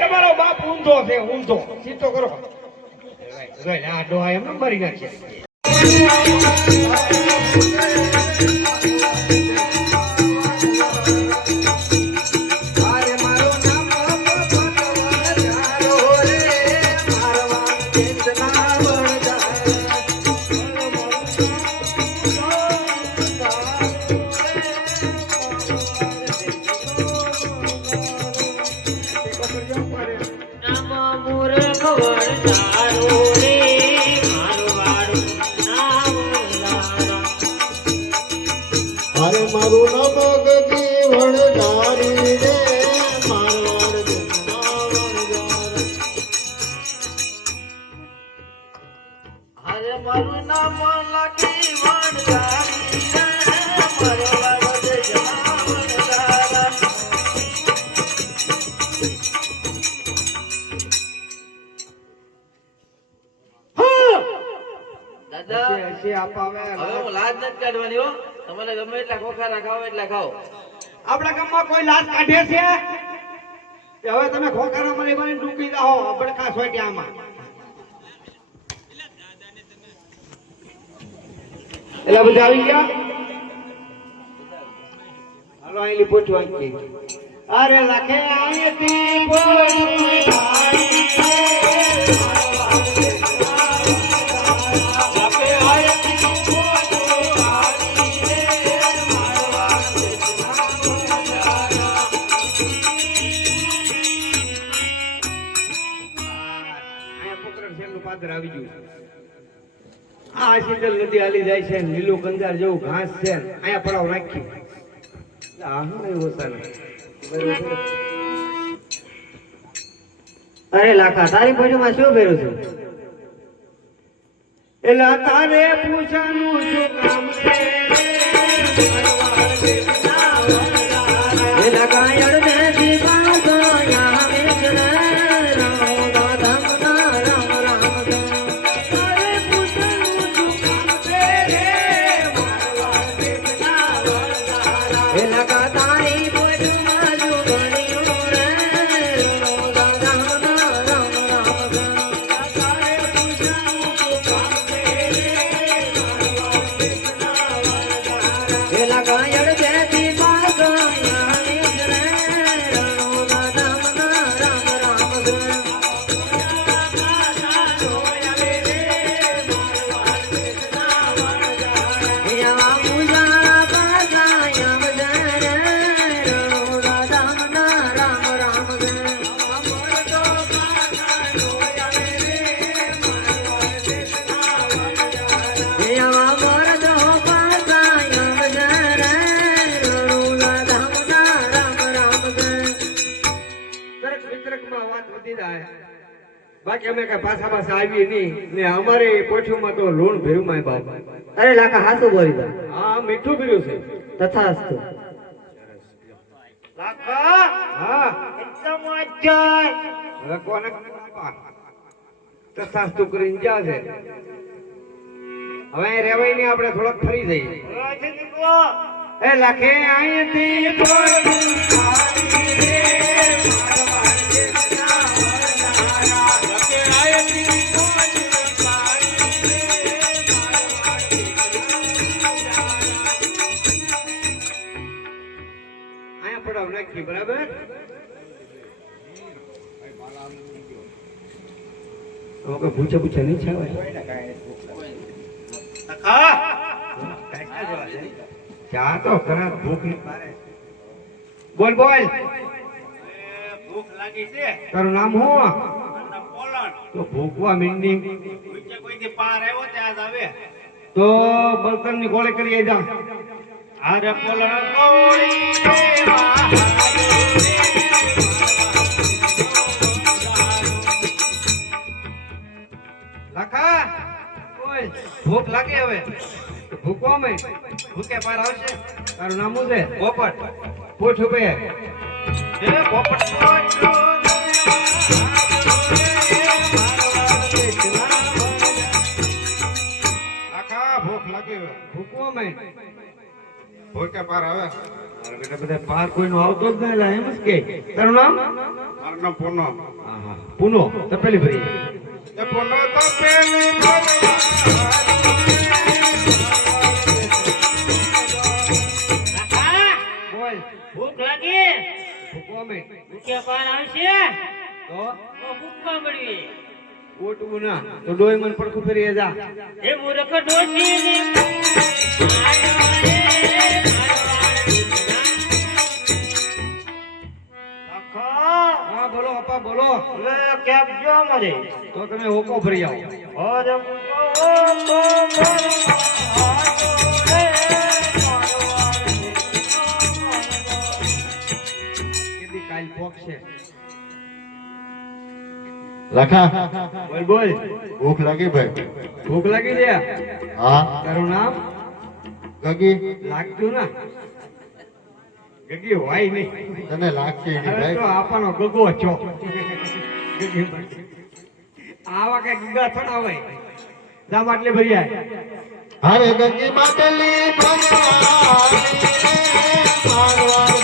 તમારો બાપ ઊંધો છે, ઊંધો સીધો કરો. આ ડોહા એમ મરી નાખશે. આપણા ગામમાં કોઈ લાજ કાઢે છે? હવે તમે ખોખારા મારી મારી ડૂકી જાઓ બડકા સોટિયામાં. એલા બધા આવી ગયા. હાલો આઈલી પોચવા કે અરે લખે આયતી પોચવા આવી ગયું. આ શીતલ નદી હાલી જાય છે, લીલું કંજાર જેવું ઘાસ છે, અહીંયા પડાવ નાખ્યું. અરે લાખા તારી પોજમાં શું પહેરું છું? એટલે તારે પૂછાનું શું કામ છે? બાકી અમે કઈ પાછા પાછા આવી નહીં ને અમારે પોઠીમાં તો લોન ભર્યું માય બાપ. અરે લાખા હાસુ બોલી દા. હા મીઠું ભર્યું છે. તથાસ્તુ. લાખા હા એકદમ અચ્છા. હવે કોને તથાસ્તુ કરીને જા છે. હવે રેવાય નહીં, આપણે થોડોક ફરી જઈએ. એ લાખે અહીંથી બરાબર. પૂછે પૂછે નહીં છે ચા તો ખરા ભૂખ બોલ બોલ. ભૂખ લાગી છે. તારું નામ શું? પોલણ. તો ભૂખવા મીંડી કોઈ પાર આવ્યો ત્યાં જ આવે તો બળતણ ની ગોળે કરી જા. અરે પોલણ ગોળી લાખા બોલ. ભૂખ લાગે હવે ભૂખવા મેં ભૂખે પાર આવશે. તારું નામ શું છે? પોપટ. પૂછ ઉભે પોપટ. હા ભૂખ લાગી હવે. ભૂકવા માંડ. ભૂખે પાર આવે. અરે બેટા બધા પાર કોઈનો આવતો જ નહીં, લા એમ જ કે. તારું નામ? મારું નામ પૂનો. હા હા પૂનો તપેલી ભરી. એ પૂનો તો પેલી કાકા બોલ. ભૂખ લાગી ભૂકવા માંડ. ભૂખ્યા પાર આવશે તો તો ભૂખવા મળવી ઓટવું ના તો ડોય મન પડખું ફેરી જા. એ મૂર્ખ ડોશી હા બોલો અપા બોલો. તો તમે હોકો ભરી આવો. કેટલી કાલ પોકશે. લખા બોલ બોલ. ભૂખ લાગી ભાઈ. ભૂખ લાગી છે? હા તારું નામ? ગગી લાગતું ના ગગી હોય નહીં. તને લાગશે નહીં અરે ભાઈ. તો આપવાનો ગગો છો. ગગી પણ. આવા કઈ ગગા થોડા હોય. જા માટલે ભરી આય. અરે ગંગી માટલી ભગવાન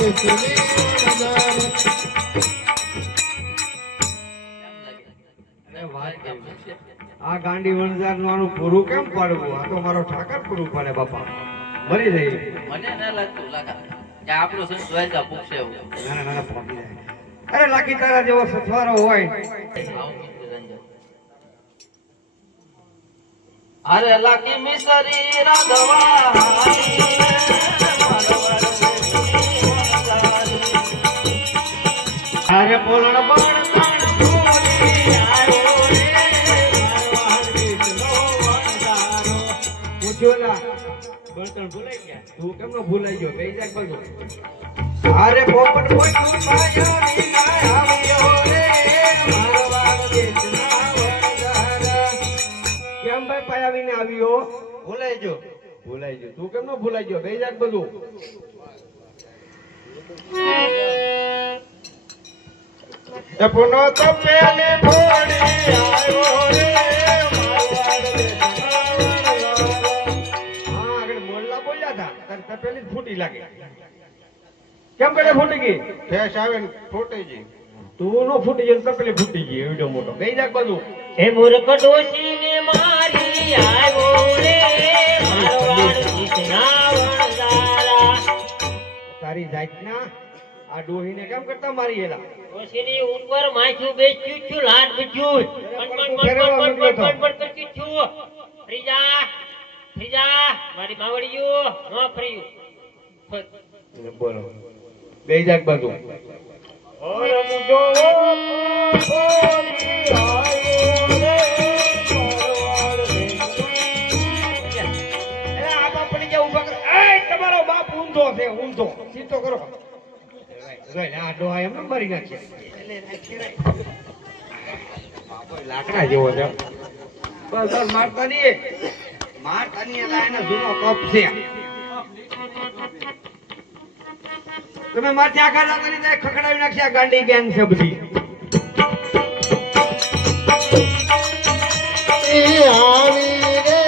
દેશની નજર. અરે વાત કરી. આ ગાંડી વણઝાર નું આનું પૂરું કેમ પાડવું? આ તો મારો ઠાકર પૂરું પાડે બાપા. મરી જાય. મને ના લાગતું લાગા કે આપણું સંત દ્વારકા પૂછશે એવું. નાના નાના પોકી જાય. અરે લાકી તારા જેવો સથવારો હોય. આવું કીધું રંજન. અરે લાકી મિસરી રાઘવા અરે પોલણ પણ પૂછ્યોલા બળતણ ભૂલાઈ ગયા. તું કેમ નો ભૂલાઈ ગયો? બે જાક બાજુ. અરે પોપટ પોઈતું પાયો ની ગાય આવ્યો રે મારવાડ દેશના વણઝારા. કેમ ભાઈ પાયાવીને આવ્યો? ભૂલાઈ ગયો. ભૂલાઈ ગયો. તું કેમ નો ભૂલાઈ ગયો? બે જાક બધું. એ પૂનો તો પેલી ભોળી આવ્યો રે મારવાડ દેશના હા આગળ મોરલા બોલ્યા હતા તાર તપેલી જ ફૂટી લાગે. કેમ કરે ફૂટી ગઈ? ફેસ આવે ને ફૂટી ગઈ. તું નો ફૂટી ગઈ તપેલી ફૂટી ગઈ. એવડો મોટો ગઈ જાક બાજુ. એ મૂર્ખ ડોશી ને મારી આવ્યો રે મારવાડ દેશના વણઝારા. તારી જાતના આ ડોહીને કેમ કરતા મારી એલા? ડોશીની ઉપર માથું બેસ્યું છું લાટ બીજું કરતી છું. ફરી જા મારી માવડીયું ન ફર્યું. બોલો બે જાક બાજુ. તમારો બાપ ઊંધો છે ઊંધો. સીધો કરો. આ ડોહા એમને મારી નાખશે. બાપો લાકડા જેવો છે. બસ બસ મારતા નહીં. મારતા નહીં એટલે એનો જૂનો કપ છે. તમે મારથી આખા જતા નહીં જાય ખખડાવી નાખશે. આ ગાંડી ગેંગ છે બધી. એ આવી રે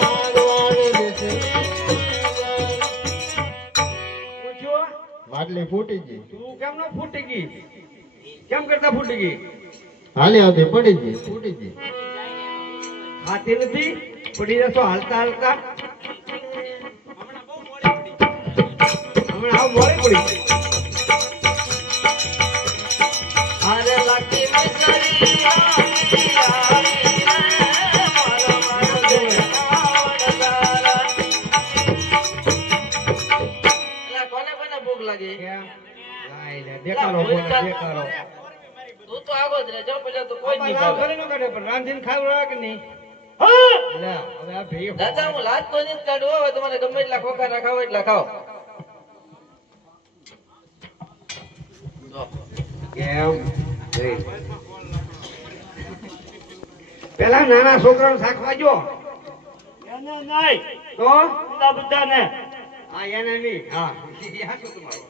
મારવાડ દેશની પૂછ્યો માટલી ફૂટી ગઈ. તું કેમ નો ફૂટી ગઈ? કેમ કરતા ફૂટી ગઈ? હાલી આવતી પડી ગઈ ફૂટી ગઈ. ખાતી નથી પડી જશો હાલતા હાલતા. હમણાં આવ મોડી પડી ગઈ. અરે લાકી મિસરી કોને કોને ભૂખ લાગી? કેમ? લાઈ લે દેખાડો બોલો દેખાડો. તું તો આગો જ રહેજો પેલા તો કોઈ કોઈ નહીં નહીં ભાવે. કાઢે પણ રાંધીને ખાવડાવે કે નહીં? લે હવે આ ભઈ દાદા હું લાજ તો નથી કાઢું હવે તમારે ગમે એટલા ખોખા ના ખાવ એટલા ખાઓ. જો. કેમ? ભઈ. પેલા નાના છોકરાને શાકવા જો. એને નહીં તો બધાને હા એને નહીં. હા યા શું તમારું?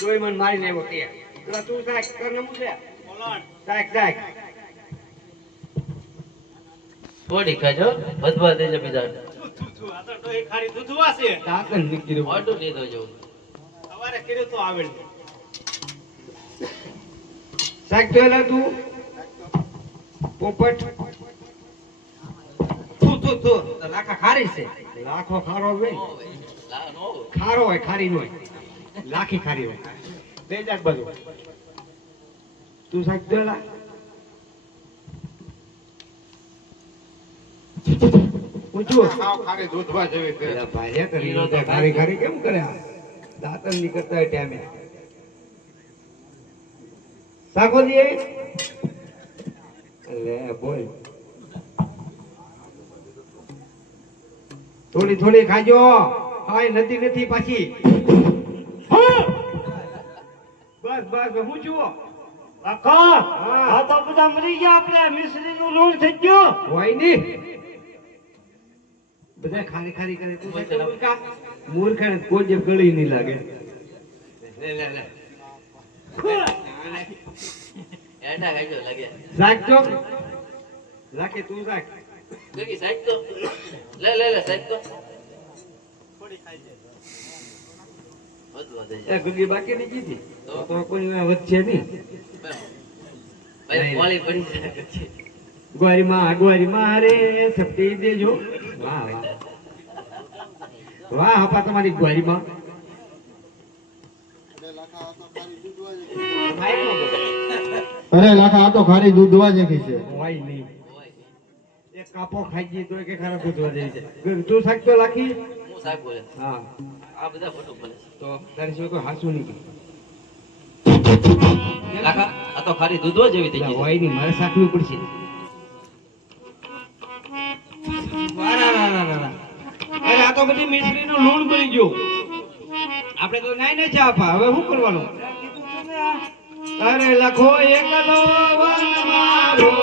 જોઈ મન મારીને આવ્યો તે. પેલા તું શાક કર ને મૂકે. શાક શાક. થોડી ખાજો વધવા દેજો બીજા. દાંતણ નીકળી રહ્યું. મોઢું નહીં તો જોવું. શાક તો એલા તું પોપટ તું તો લાખા ખારી છે. લાખો ખારો હોય નો હોય. લા નો હોય. ખારો હોય ખારી નો હોય લાખી ખારી હોય બે જાત બધું તું શાક તો એલા પૂછું સાવ ખાલી દૂધવા જેવી કરે. પેલા ભાર્યા કરી લીધા. ખારી ખારી કેમ કરે આ? દાંતણ નીકળતા હોય ટાઈમે શાકોજી લે બોલ થોડી થોડી ખાજો. હાય નથી નથી પાછી બસ બસ હું જુઓ કાકા આ તો બધા મરી ગયા આપણે મિશ્રીનું લોણ થઈ ગયું હોય ની બધા ખારી ખારી કરે તું મૂર્ખા કોઈ જે ગળી નહીં લાગે લે લે લે એડા ખાજો લાગે. શાક તો લાગે તું શાક ગગી સાઈડ તો લે લે લે સાઈડ તો વધુ વધે એ ગુગી બાકી ની કીધી તો? તો કોઈ વચ્ચે નહીં ભાઈ મોળી પડી જાય પછી. ગ્વારી માં રે સપટી દેજો વાહ વાહ વાહ હપા તમારી ગ્વારી માં અરે લાખા આ તો ખાલી દૂધવા જેવી છે. હોય નહીં હોય. એક કાપો ખાઈ ગઈ તો કે ખરાબ પૂછવા જાય છે તું શાક તો લાખી હું શાક બોલે. હા આ બધા ખોટું બોલે છે. તો તારી શું કોઈ હાસું નહીં કાકા આ તો ખાલી દૂધવા જેવી થઈ ગઈ છે. હોય નહીં મારે શાકવી પડશે વારા રા રા રા રા. અરે આ તો બધી મિશ્રીનો લૂણ બની ગયો આપણે તો નાઈ ને ચા પા હવે શું કરવાનું અરે લખો એકલો વન મારો